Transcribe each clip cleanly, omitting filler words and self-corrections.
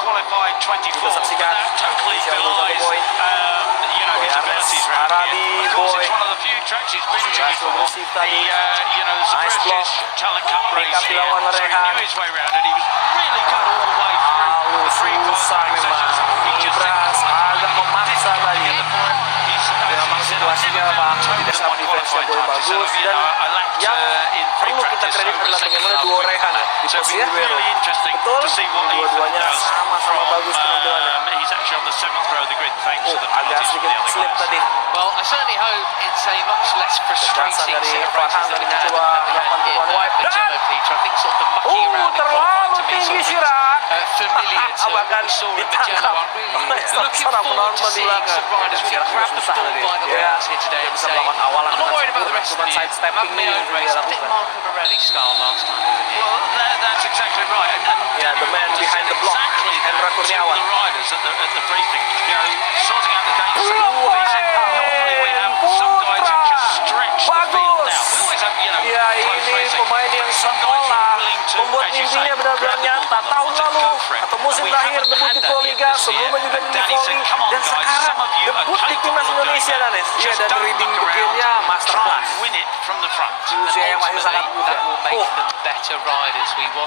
qualified 24, but that totally belies, his abilities around here. Of course, it's one of the few tracks he's been to before. There's a British Talent Cup race here, so he knew his way around it. He was really good all the way through the three qualifying sessions. He just agak memaksa tadi. Memang situasinya Pak tidak sangat defense-nya boy bagus dan yang perlu kita kredit adalah bagaimana duo Rehan di posisi Guerrero. Betul, dua-duanya sama-sama bagus penampilannya. Agak sedikit slip tadi. Well, I certainly hope it's a much less frustrating set of races than we had in Magello, Peter. I think sort of the mucking around in qualifying to me sort of familiar to what we saw in Magello. I'm really looking forward to seeing some riders really grab the ball by the horns here today and say, I'm not worried about the rest of you, I'm having my own race. A bit Marco Morelli style last time. Well, that's exactly right. And the man behind the block, Hendra Kurniawan. The riders at the briefing, sorting out the dates. Normally we have some guys who just stretch the field out. We always have, ya ini pemain yang seolah membuat mimpinya benar-benar nyata. Tahun lalu atau musim terakhir debut di Pro Liga, sebelumnya juga di Voli, dan sekarang debut di timnas Indonesia, Danes. Iya, dan reading the game-nya masterclass. Usia yang masih sangat muda.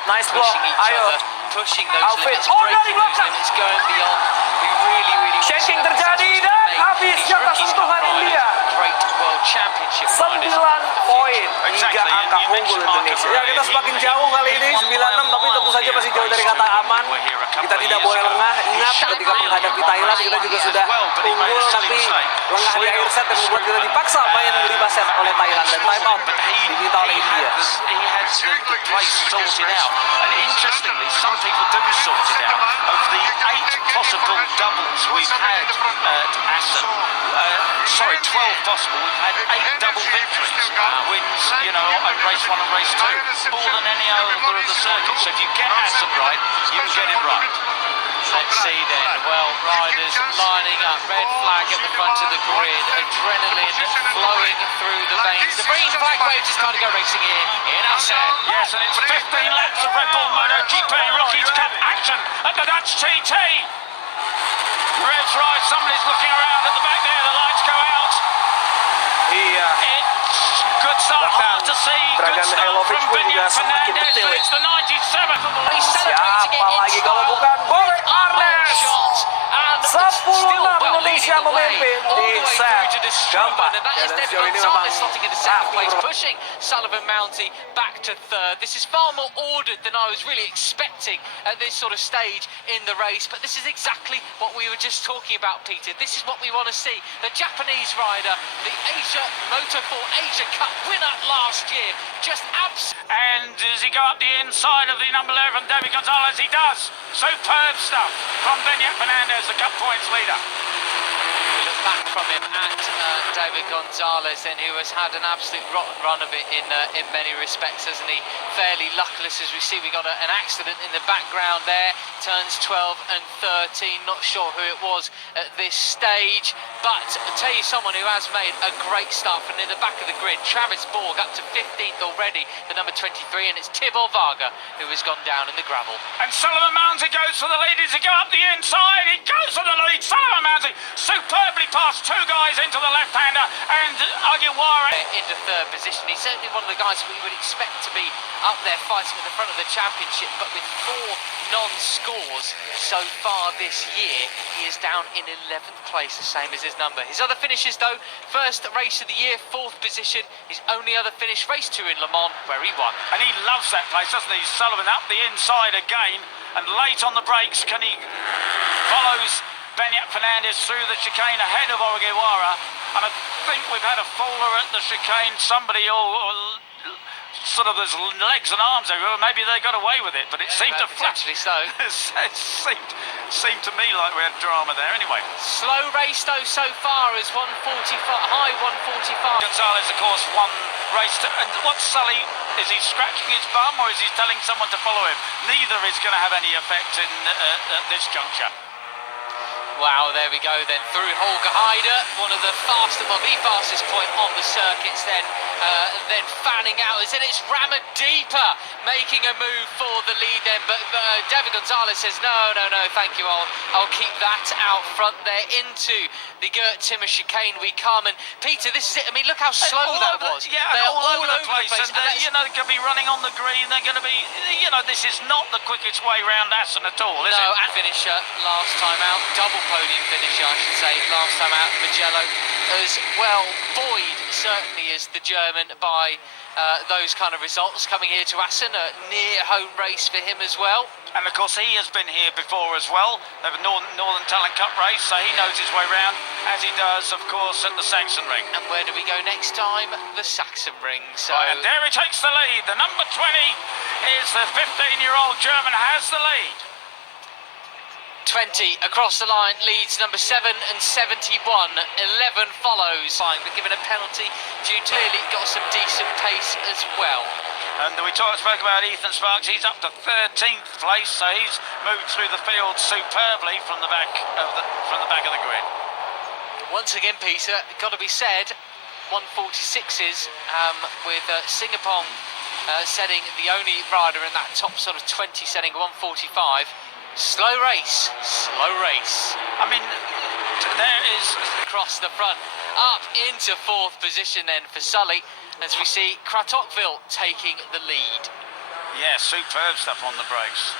Nice block, ayo. Pushing those limits, breaking those limits, going beyond. We really shanking terjadi dan habis jatah sentuhan India. Great World Championship 9 poin, 3 angka unggul Indonesia. Ya, kita semakin jauh kali ini 96, tapi tentu saja masih jauh dari kata aman. Kita tidak boleh lengah. Ingat ketika menghadapi Thailand kita juga sudah unggul, tapi lengah di akhir set dan membuat kita dipaksa main 5 set oleh Thailand dan time out diminta oleh India. The place sorted out, and interestingly, some people do sort it out. Of the 8 possible doubles we've had at Assen, 12 possible, we've had 8 double victories, wins, on race 1 and race 2, more than any other of the circuit. So if you get Assen right, you can get it right. Let's see then. Well, riders lining up, red flag at the front of the grid, adrenaline flowing through the veins. The green flag waves just kind of go racing here in Assen. Yes, and it's 15 laps of Red Bull MotoGP Rookies Cup action at the Dutch TT. Red's right, somebody's looking around at the back there, the lights go out. It's good start, hard to see. Good start from Benjamin Fernandez, but it's the 97th of the race. Siapa lagi kalau bukan Boy Arnes? 10-6 Indonesia memimpin di set keempat. Dan sejauh ini memang pushing Sullivan Mounty back to third. This is far more ordered than I was really expecting at this sort of stage in the race, but this is exactly what we were just talking about, Peter. This is what we want to see. The Japanese rider, the Asia Moto4 Asia Cup winner last year, just absolutely. And does he go up the inside of the number 11 from David Gonzalez? He does. Superb stuff from Benjamin Fernandez, the Cup points leader. Look back from him at David Gonzalez, then, who has had an absolute run of it in many respects, hasn't he? Fairly luckless, as we see. We got an accident in the background there. Turns 12 and 13. Not sure who it was at this stage, but I'll tell you someone who has made a great start from in the back of the grid. Travis Borg up to 15th already, the number 23, and it's Tibor Varga who has gone down in the gravel. And Sullivan Mounty goes for the lead. Does he go up the inside? He goes for the lead. Sullivan Mounty superbly past 2 guys into the left-hander, and Aguiwara into third position. He's certainly one of the guys we would expect to be up there fighting at the front of the championship, but with 4 non-scores so far this year, he is down in 11th place, the same as his number. His other finishes, though: first race of the year, 4th position. His only other finish, race 2 in Le Mans, where he won. And he loves that place, doesn't he? Sullivan up the inside again, and late on the brakes, follows Benjamin Fernandez through the chicane ahead of Ogiwara, and I think we've had a faller at the chicane. Somebody sort of, there's legs and arms everywhere. Maybe they got away with it, but it seemed to potentially so. It seemed to me like we had drama there. Anyway, slow race though so far, as 145, high 145. Gonzalez, of course, won race 2. And what's Sully? Is he scratching his bum, or is he telling someone to follow him? Neither is going to have any effect at this juncture. Wow, there we go then, through Holger Heide, one of the fastest point on the circuits then, then fanning out. As in it's Ramadipa making a move for the lead then, but David Gonzalez says no, thank you, I'll keep that out front there into the Gert Timmer chicane we come. And Peter, this is it. I mean, look how slow that was. Yeah, they're all over the place. And you know, they're going to be running on the green. They're going to be, you know, this is not the quickest way round Assen at all, is it? No, and finisher last time out, double podium finisher, I should say, last time out, Mugello as well. Boyd certainly is the German by those kind of results. Coming here to Assen, a near home race for him as well. And of course he has been here before as well. They have a Northern Talent Cup race, so he knows his way round, as he does, of course, at the Saxon Ring. And where do we go next time? The Saxon Ring. So right, and there he takes the lead. The number 20 is the 15-year-old German, has the lead. 20 across the line leads number 7 and 71. 11 follows. Fine, but given a penalty, Jude clearly got some decent pace as well. And we spoke about Ethan Sparks. He's up to 13th place, so he's moved through the field superbly from the back of the grid. Once again, Peter, got to be said, 146s with Singapore setting the only rider in that top sort of 20 setting 145. Slow race. I mean, there is across the front, up into 4th position then for Sully, as we see Kratokville taking the lead. Yeah, superb stuff on the brakes.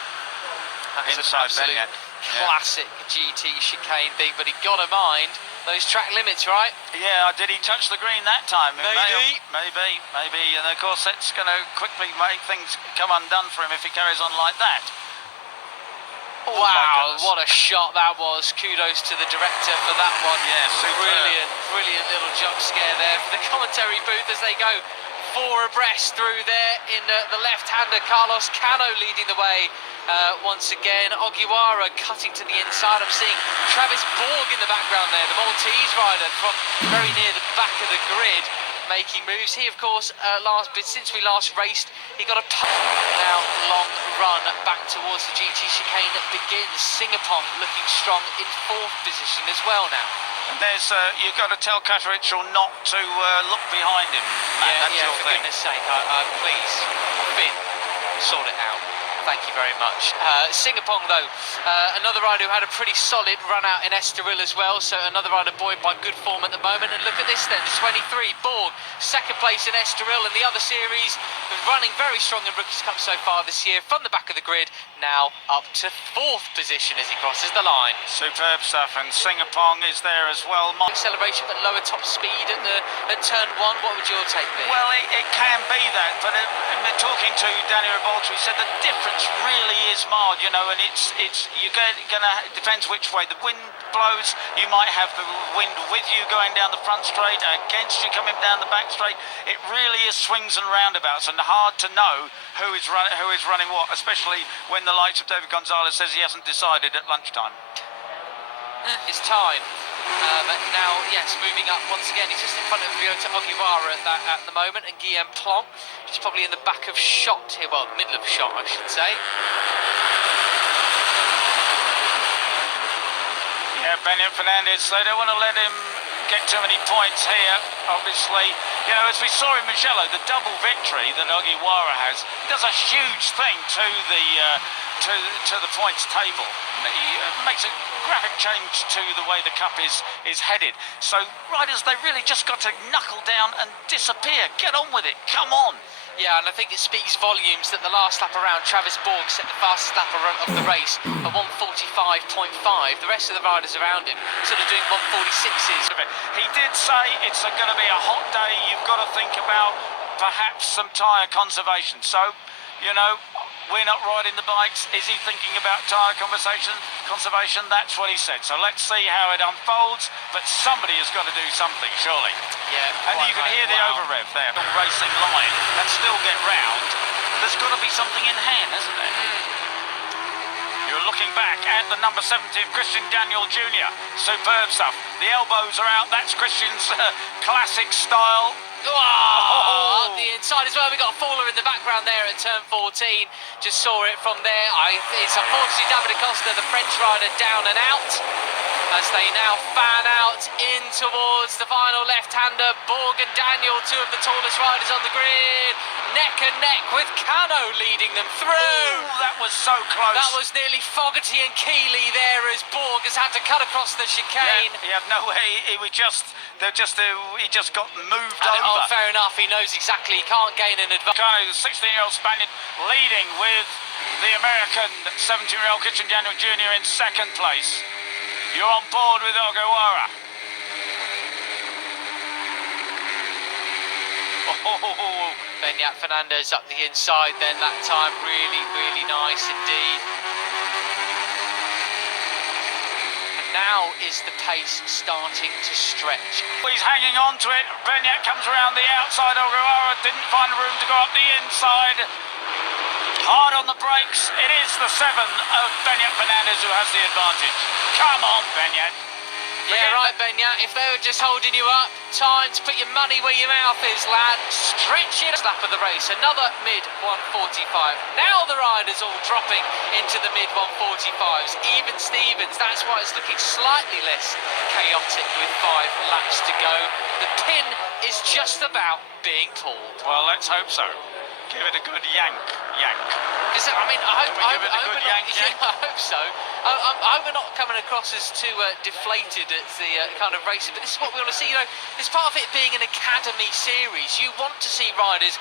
That's inside an absolute classic GT chicane thing, but he got to mind those track limits, right? Yeah, did he touch the green that time? Maybe. Maybe, and of course that's going to quickly make things come undone for him if he carries on like that. Oh, wow, what a shot that was. Kudos to the director for that one. Yeah, superb. Brilliant little jump scare there for the commentary booth as they go 4 abreast through there in the left-hander. Carlos Cano leading the way once again. Ogiwara cutting to the inside. I'm seeing Travis Borg in the background there, the Maltese rider from very near the back of the grid, making moves. He, of course, since we last raced, he got a now long run back towards the GT chicane that begins. Singapore looking strong in 4th position as well now. And there's, you've got to tell Katarichl not to look behind him, Matt. That's your for thing. goodness sake, please, Finn, sort it out. Thank you very much. Singapore, though, another rider who had a pretty solid run out in Estoril as well, so another rider buoyed by good form at the moment. And look at this then, 23, Borg, 2nd place in Estoril, and the other series running very strong in Rookies Cup so far this year from the back of the grid, now up to 4th position as he crosses the line. Superb stuff, and Singapore is there as well. Acceleration but lower top speed at turn 1, what would your take be? Well, it can be that, but talking to Danny Ribolta, he said the difference really is mild, you know, and you're gonna depends which way the wind blows. You might have the wind with you going down the front straight, against you coming down the back straight. It really is swings and roundabouts, and hard to know who is running what, especially when the likes of David Gonzalez says he hasn't decided at lunchtime. It's time. But now, yes, moving up once again. He's just in front of Ryota Ogiwara at the moment, and Guillaume Plon, just probably in the back of shot here, well, middle of shot, I should say. Yeah, Benjamin Fernandez, they don't want to let him get too many points here, obviously. You know, as we saw in Mugello, the double victory that Ogiwara has does a huge thing to the points table. It makes a graphic change to the way the cup is headed. So riders, they really just got to knuckle down and disappear. Get on with it. Come on. Yeah, and I think it speaks volumes that the last lap around, Travis Borg set the fastest lap of the race at 1:45.5. The rest of the riders around him sort of doing 1:46s. He did say it's going to be a hot day. You've got to think about perhaps some tyre conservation. So, you know, we're not riding the bikes. Is he thinking about tyre conservation? That's what he said. So let's see how it unfolds. But somebody has got to do something, surely. Yeah, and you can hear the over-rev there, the racing line, and still get round. There's got to be something in hand, isn't there? You're looking back at the number 70 of Christian Daniel Jr. Superb stuff. The elbows are out. That's Christian's classic style. Oh, up the inside as well. We got a faller in the background there at turn 14. Just saw it from there. It's unfortunately David Acosta, the French rider, down and out. as they now fan out in towards the final left-hander. Borg and Daniel, two of the tallest riders on the grid, neck and neck with Cano leading them through. Ooh, that was so close. That was nearly Fogarty and Keeley there as Borg has had to cut across the chicane. Yeah, he had no way. He just got moved And, over. oh, fair enough. He knows exactly. He can't gain an advantage. Cano, the 16-year-old Spaniard, leading with the American 17-year-old Christian Daniel Jr. in second place. You're on board with Ogiwara. Oh. Beñat Fernandez up the inside then that time. Really, really nice indeed. And now is the pace starting to stretch. He's hanging on to it. Beñat comes around the outside. Ogiwara didn't find room to go up the inside. Hard on the brakes. It is the 7 of Beñat Fernandez who has the advantage. Come on, Beñat. Yeah, right, Beñat. If they were just holding you up, time to put your money where your mouth is, lad. Stretch it. Lap of the race. Another mid 145. Now the riders all dropping into the mid 145s. Even Stevens. That's why it's looking slightly less chaotic with 5 laps to go. The pin is just about being pulled. Well, let's hope so. Give it a good yank. Is it, I mean, I hope, Can we give it a good yank? yeah, I hope so. I hope we're not coming across as too deflated at the kind of racing, but this is what we want to see. You know, it's part of it being an academy series. You want to see riders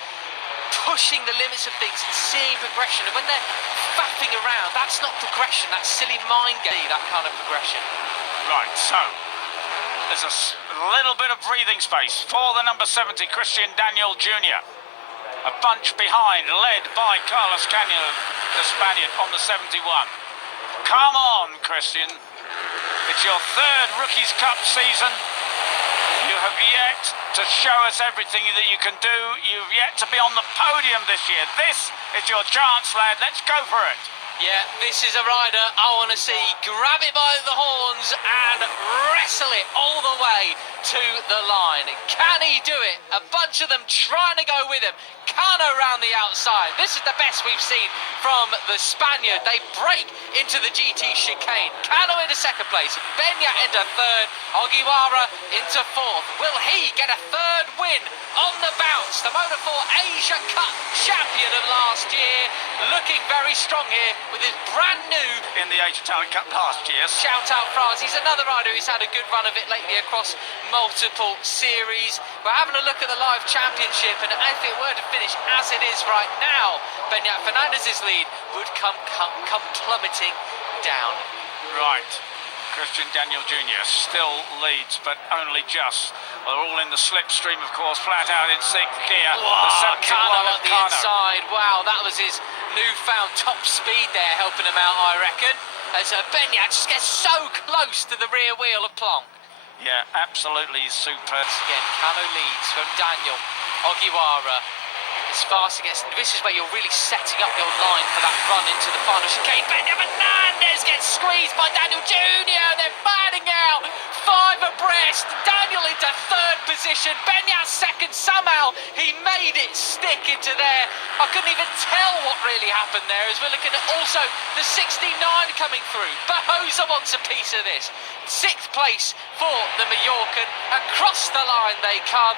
pushing the limits of things and seeing progression. And when they're faffing around, that's not progression. That's silly mind game. That kind of progression. Right, so there's a little bit of breathing space for the number 70, Christian Daniel Jr. A bunch behind, led by Carlos Canio, the Spaniard, on the 71. Come on, Christian. It's your 3rd Rookies Cup season. You have yet to show us everything that you can do. You've yet to be on the podium this year. This is your chance, lad. Let's go for it. Yeah, this is a rider I want to see grab it by the horns and wrestle it all the way to the line. Can he do it? A bunch of them trying to go with him. Cano around the outside. This is the best we've seen from the Spaniard. They break into the GT chicane. Cano into second place. Beñat into third. Ogiwara into fourth. Will he get a 3rd win on the bounce? The Moto4 Asia Cup champion of last year. Looking very strong here with his brand new In the Asia Talent Cup past year. shout out France. He's another rider who's had a good run of it lately across multiple series. We're having a look at the live championship, and if it were to finish as it is right now, Beñat Fernandez's lead would come plummeting down. Right. Christian Daniel Jr. still leads, but only just. They're all in the slipstream, of course, flat out in 6th gear. Wow, The 71 Cano of up the Cano. inside. Wow, that was his newfound top speed there, helping him out, I reckon. As Beñat just gets so close to the rear wheel of Plonk. Yeah, absolutely superb. Again, Cano leads from Daniel. Ogiwara as fast against. This is where you're really setting up your line for that run into the final chicane. Beñat Fernandez gets squeezed by Daniel Jr. They're fighting out. 5 abreast. Daniel into 3rd position. Beñat second. Somehow he made it stick into there. I couldn't even tell what really happened there as we're looking at also the 69 coming through. Bahosa wants a piece of this. 6th place for the Mallorcan. Across the line they come.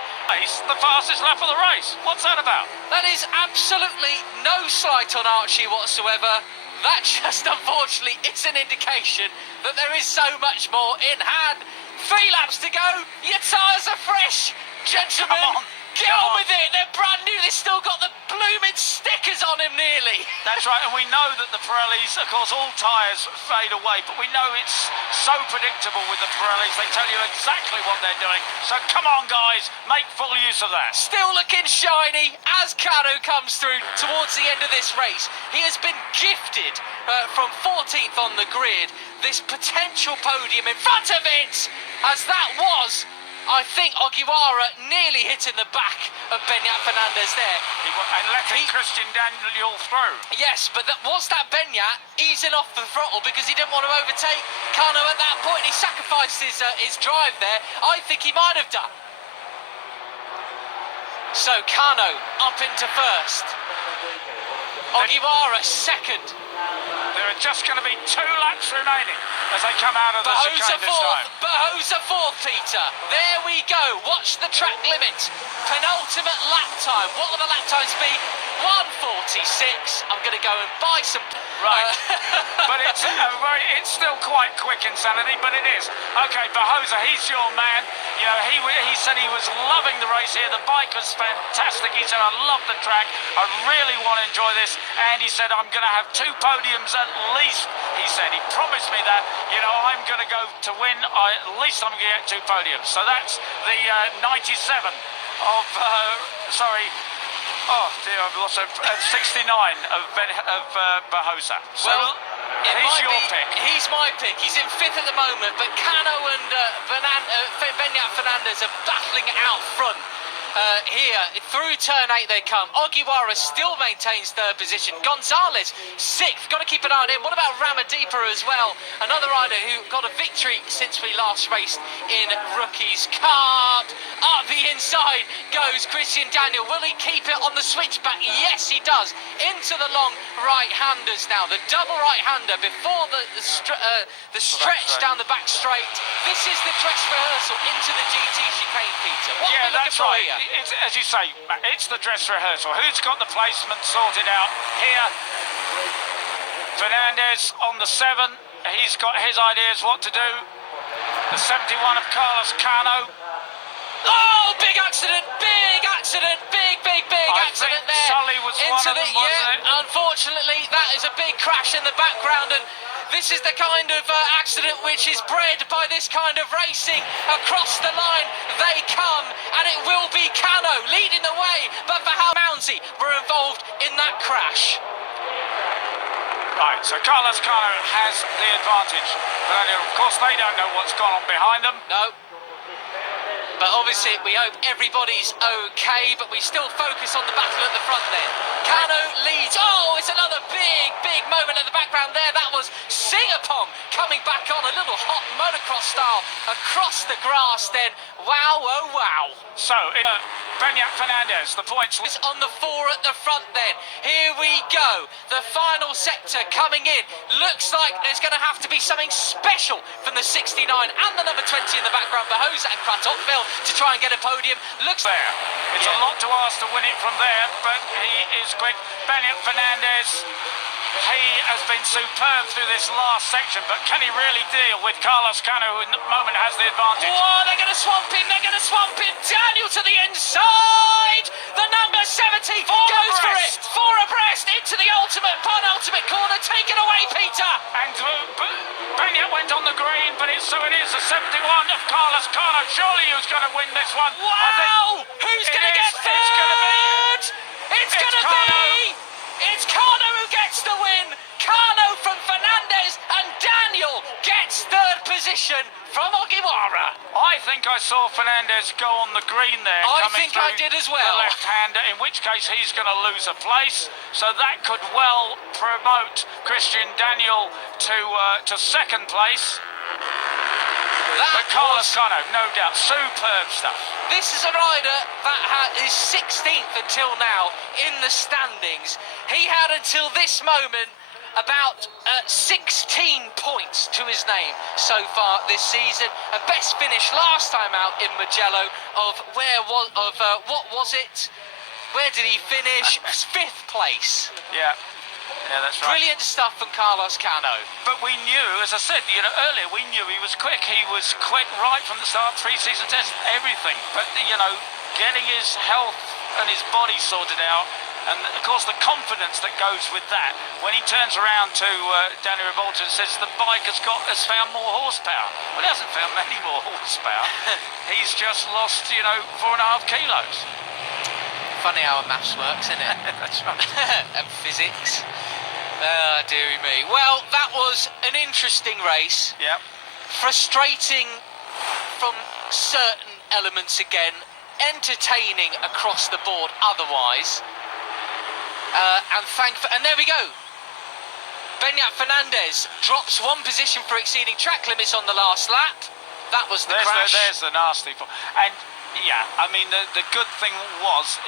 The fastest lap of the race. What's that about? That is absolutely no slight on Archie whatsoever. That just unfortunately is an indication that there is so much more in hand. 3 laps to go. Your tyres are fresh. Gentlemen, Come on. get on with it. They're brand new. They've still got the blooming stickers on him nearly. That's right, and we know that the Pirellis, of course, all tyres fade away, but we know it's so predictable with the Pirellis. They tell you exactly what they're doing. So come on, guys, make full use of that. Still looking shiny as Cano comes through towards the end of this race. He has been gifted from 14th on the grid this potential podium in front of it, as that was, I think, Ogiwara nearly hitting the back of Beñat Fernandez there. And letting Christian Daniel through. Yes, but was that Beñat easing off the throttle because he didn't want to overtake Cano at that point? He sacrificed his drive there. I think he might have done. So Cano up into 1st. Ogiwara 2nd. There They're just going to be 2 laps remaining as they come out of the chicane this time. Bahosa fourth, Peter. There we go. Watch the track limit. Penultimate lap time. What will the lap times be? 1:46. I'm going to go and buy some. Right, but it's still quite quick, Insanity, but it is. Okay, Bahosa, he's your man. You know, he said he was loving the race here. The bike was fantastic. He said, I love the track. I really want to enjoy this. And he said, I'm going to have 2 podiums at least. He said, he promised me that. You know, I'm going to go to win. At least I'm going to get 2 podiums. So that's the 97 of, oh dear, I've lost 69 of Bahosa. So Well, he's your pick. He's my pick. He's in 5th at the moment, but Cano and Benyat Fernandez are battling out front. Here, through turn 8 they come. Ogiwara still maintains 3rd position. Gonzalez, 6th. Got to keep an eye on him. What about Ramadipa as well? Another rider who got a victory since we last raced in Rookies Cup. Up the inside goes Christian Daniel. Will he keep it on the switchback? Yes, he does. Into the long right-handers now. The double right-hander before the stretch down the back straight. This is the dress rehearsal into the GT chicane, Peter. What are we looking for here? It's, as you say, it's the dress rehearsal. Who's got the placement sorted out here? Fernandez on the 7. He's got his ideas what to do. The 71 of Carlos Cano. Oh, big accident, big accident, big accident there. Sully was one of them, wasn't it? Unfortunately, that is a big crash in the background, and this is the kind of accident which is bred by this kind of racing. Across the line they come, and it will be Cano leading the way, but for how Mounsey were involved in that crash. Right, so Carlos Cano has the advantage. But of course they don't know what's gone on behind them. No. But obviously we hope everybody's okay, but we still focus on the battle at the front then. Cano leads. Oh, it's another big moment in the background there. That was Singapong coming back on, a little hot motocross style across the grass then. Wow, oh wow. So, Benyat Fernandez, the points. It's on the 4 at the front then. Here we go. The final sector coming in. Looks like there's going to have to be something special from the 69 and the number 20 in the background. Bahosa and Kratokville to try and get a podium. Looks there. It's a lot to ask to win it from there, but he is quick. Benyat Fernandez, he has been superb through this last section, but can he really deal with Carlos Cano, who in the moment has the advantage? Oh, they're going to swamp him, Daniel to the inside. The number 70 goes for it. 4 abreast into the penultimate corner. Take it away, Peter. And Benyat went on the green, but so it is the 71 of Carlos Cano. Surely who's going to win this one? Wow! Who's going to get third? It's going to be... It's Cano who gets the win. Cano from Fernandez, and Daniel gets 3rd position from Ogiwara. I think I saw Fernandez go on the green there. I think I did as well. The left-hander, in which case he's going to lose a place. So that could well promote Christian Daniel to 2nd place. But Carlos Cano, no doubt, superb stuff. This is a rider that is 16th until now in the standings. He had until this moment about 16 points to his name so far this season. A best finish last time out in Mugello of what was it? Where did he finish? 5th place. Yeah. Yeah, that's right. Brilliant stuff from Carlos Cano. But we knew, as I said, earlier, we knew he was quick. He was quick right from the start, pre-season test, everything. But, getting his health and his body sorted out, and, of course, the confidence that goes with that. When he turns around to Danny Rivolta and says the bike has found more horsepower. Well, he hasn't found many more horsepower. He's just lost, 4.5 kilos. Funny how maths works, isn't it? That's right. And physics. Dearie me. Well, that was an interesting race. Yep. Frustrating from certain elements again. Entertaining across the board otherwise. And there we go. Benyat Fernandez drops 1 position for exceeding track limits on the last lap. That was the crash. There's the nasty. And Yeah, I mean, the good thing was,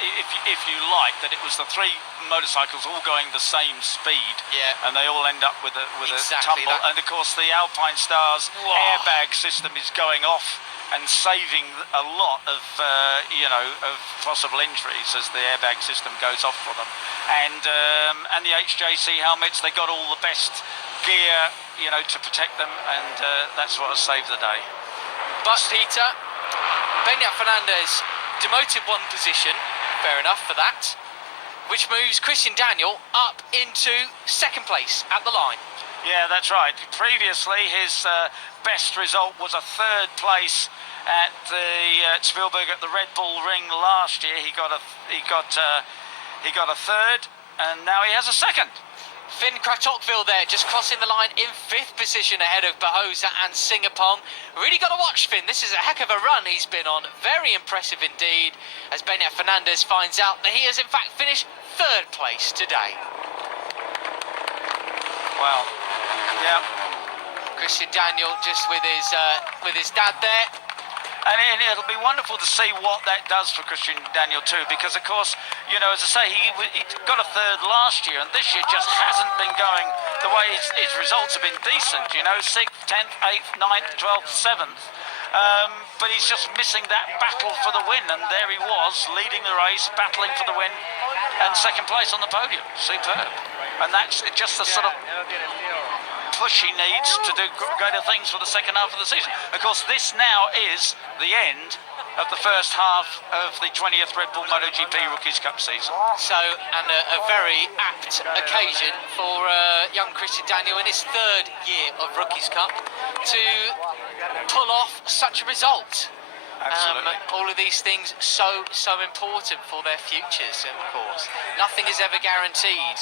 if you like, that it was the three motorcycles all going the same speed. Yeah. And they all end up with a Exactly tumble. that. And of course, the Alpine Stars Whoa. airbag system is going off and saving a lot of, of possible injuries as the airbag system goes off for them. And the HJC helmets, they got all the best gear, to protect them, and that's what has saved the day. But Peter, Beñat Fernandez demoted one position, fair enough for that, which moves Christian Daniel up into second place at the line. Yeah, that's right. Previously, his best result was a third place at the Spielberg at the Red Bull Ring last year. He got a third, and now he has a second. Finn Kratokville there, just crossing the line in fifth position ahead of Bahosa and Singapong. Really got to watch Finn. This is a heck of a run he's been on. Very impressive indeed, as Beñat Fernandez finds out that he has in fact finished third place today. Wow. Yeah. Christian Daniel just with his dad there. And it'll be wonderful to see what that does for Christian Daniel too, because of course, as I say, he got a third last year, and this year just hasn't been going the way his results have been decent. 6th, 10th, 8th, 9th, 12th, 7th. But he's just missing that battle for the win, and there he was, leading the race, battling for the win, and second place on the podium. Superb. And that's just the sort of push he needs to do greater things for the second half of the season. Of course, this now is the end of the first half of the 20th Red Bull MotoGP Rookies Cup season. So, and a very apt occasion for young Christian Daniel in his third year of Rookies Cup to pull off such a result. Absolutely. All of these things so important for their futures, of course. Nothing is ever guaranteed.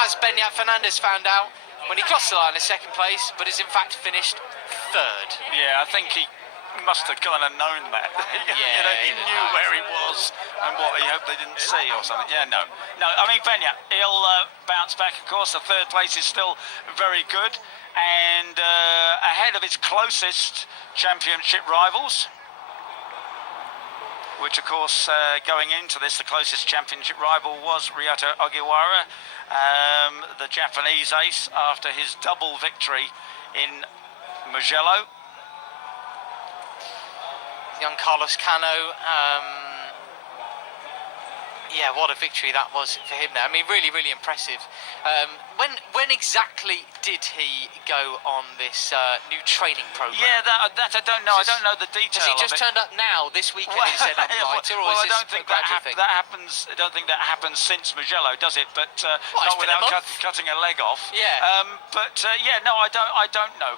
As Beñat Fernandez found out when he crossed the line in second place, but has in fact finished third. Yeah, I think he must have kind of known that. He knew where he was and what he hoped they didn't see or something. Yeah, no. I mean, Beñat, he'll bounce back, of course. The third place is still very good, and ahead of his closest championship rivals, which of course, going into this, the closest championship rival was Ryota Ogiwara, the Japanese ace, after his double victory in Mugello. Young Carlos Cano, yeah, what a victory that was for him there. I mean, really, really impressive. When exactly did he go on this new training program? Yeah, that I don't know. I don't know the details. Has he just turned up now this weekend instead of lighter, or is this a gradual thing? That happens. I don't think that happens since Mugello, does it? But not without cutting a leg off. Yeah. No, I don't know.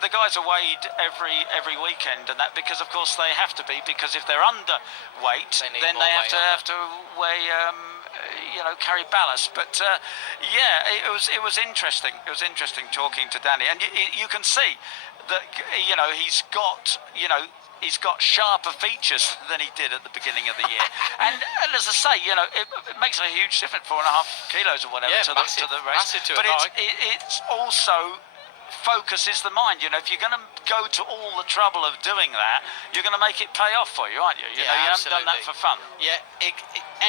The guys are weighed every weekend, and that because of course they have to be, because if they're underweight, then they have to weigh, carry ballast. But it was interesting. It was interesting talking to Danny, and you can see that he's got sharper features than he did at the beginning of the year. and as I say, it makes a huge difference, 4.5 kilos or whatever to the race. But it's also focuses the mind. If you're going to go to all the trouble of doing that, you're going to make it pay off for you, aren't you? You haven't done that for fun. Yeah,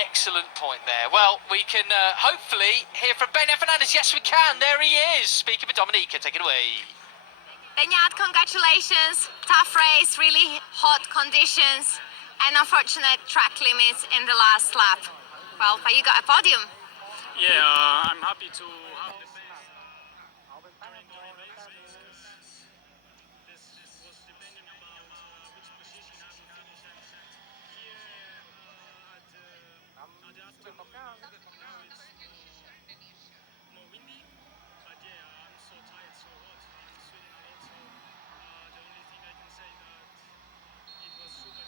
excellent point there. Well, we can hopefully hear from Beñat Fernandez. Yes, we can. There he is. Speaking for Dominica, take it away. Beñat, congratulations. Tough race, really hot conditions, and unfortunate track limits in the last lap. Well, but you got a podium. Yeah, I'm happy to have the pace during races, because this was depending about which position I would finish. And here at the afternoon, now it's more windy, but yeah, I'm so tired, so hot, I'm sweating a lot. So the only thing I can say that it was super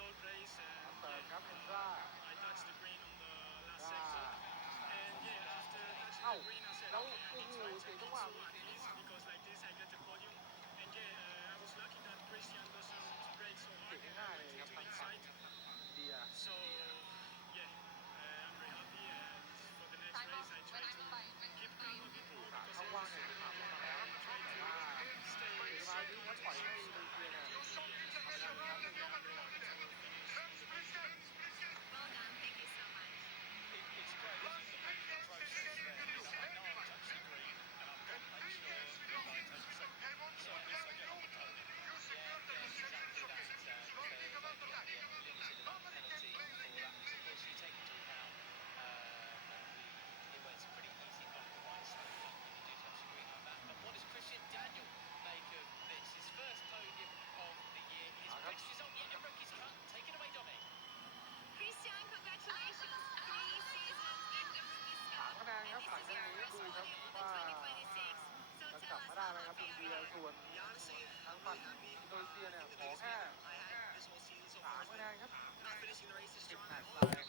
tough race, and I touched the green on the last sector, and yeah, after ฝั่งอินโดนีเซียเนี่ยขอแค่3คะแนนครับ10 แมตช์ไป